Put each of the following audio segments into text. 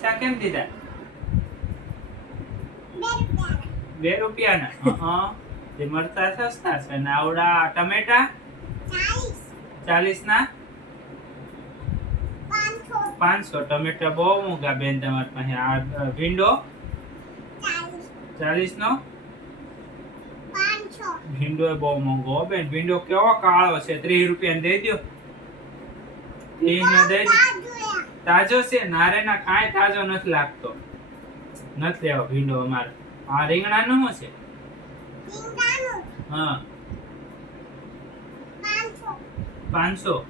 મરચા કેમ દીધા? 2 રૂપિયાના. હા, તે મરચા સસ્તા છે. ને આવડા ટમેટા 40 ના 500. ટમેટા બહુ મોંઘા બેન તમારી પાસે. આ ભીંડો 40 નો 500. ભીંડો બહુ મોંઘો હો બેન. ભીંડો કેવો કાળો છે. 30 રૂપિયા દઈ દો. 30 નો દઈ દો. તાજો છે? નારે ના, કાંઈ તાજો નથી લાગતો. નથી લેવો ભીંડો અમારે. આ રીંગણાનું શું છે? હા 500.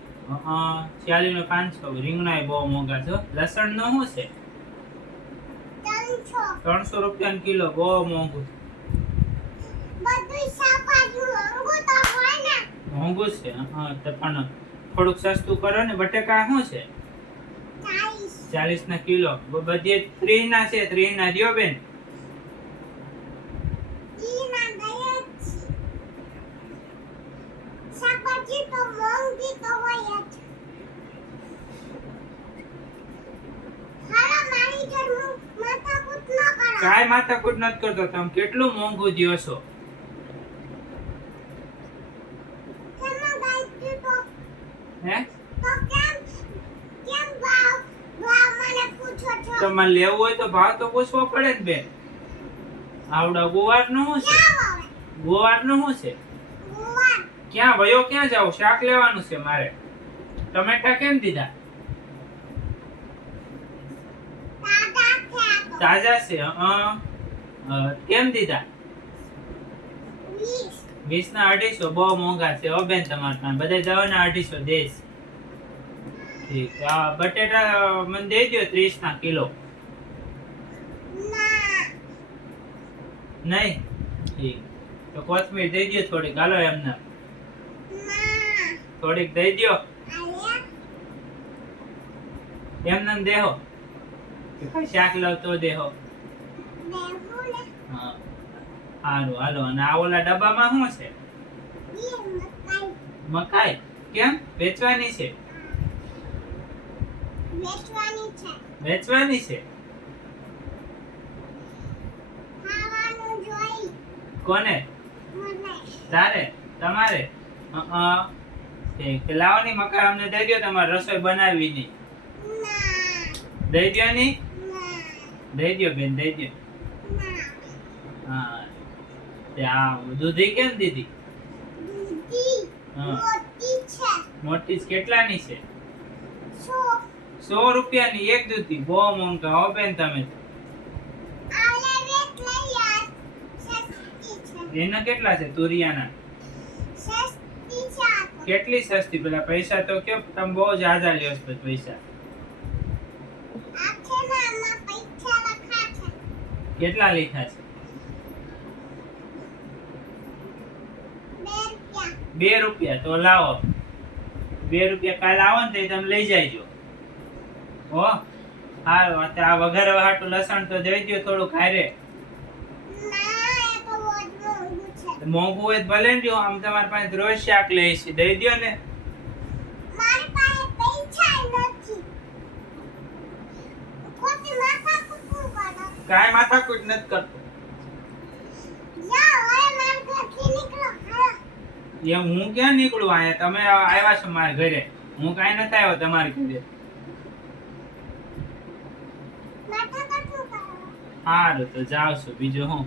40 નો 500. રીંગણા બહુ મોંઘા છે. લસણ નો શું છે? 300 રૂપિયા કિલો. બહુ મોંઘું. મોંઘું છે. હા, તો પણ થોડુંક સસ્તું કરો ને. બટેકા શું છે? 40 ના કિલો. બધી 30 ના છે. 30 ના દ્યો બેન. કાંઈ માથાકૂટ નથી કરતો. તમે કેટલું મોંઘું દ્યો છો? હે? તમારે લેવું હોય તો ભાવ તો પૂછવો પડે ને બેન. આવડા ગુવાર નું શું છે? ગુવાર નું શું છે? ક્યાં ભયો? ક્યાં જાવ? શાક લેવાનું છે મારે. ટમેટા કેમ દીધા? તાજા છે. કેમ દીધા? 20 ના 250. બહુ મોંઘા છે હો બેન તમારે પાસે. બધા જવાના 250 દેશ. ઠીક. બટેટા મને દઈ દો 30 ના કિલો. નહીં? ઠીક. તો કોથમીર દઈ દો થોડીક. હાલો એમને થોડીક દઈ દો. એમને દેહો કે કઈ શાક લાવ તો દેહો. હા, સારું. હાલો. અને આ ઓલા ડબ્બામાં શું છે? મકાઈ. કેમ વેચવાની છે? વેચવાની છે. કોને? તારે? તમારે? લાવો ની મકાઈ અમને દઈ દો. તમારે રસોઈ બનાવી નહીં. દઈ દો ની. દઈ દો બેન, દઈ દો. હા, ત્યાં દૂધી કેમ દીધી? મોટી કેટલાની છે? 100 રૂપિયાની એક દૂધી. બહુ મોંઘા હો બેન તમે. એના કેટલા છે તુરિયાના? કેટલી સસ્તી? પેલા પૈસા તો કે તમે બહુ જ્યાદા લ્યો છો પૈસા. કેટલા લીધા છે? 2 રૂપિયા. તો લાવો 2 રૂપિયા. કાલ આવો ને તમે લઈ જાયજો. હો હારું. આ વઘાર હાટું લસણ તો દઈ દો થોડુંક હારે. મોંઘું હોય ભલે ને. આમ તમારી પાસે રોજ શાક લે છે. દઈ દો ને. કાંઈ માથાકૂટ નથી કરતો. એમ હું ક્યાં નીકળું? આયા તમે આવ્યા છો મારા ઘરે. હું કાંઈ નથી આવ્યો તમારી ઘરે. સારું, તો જાવ છું. બીજું હું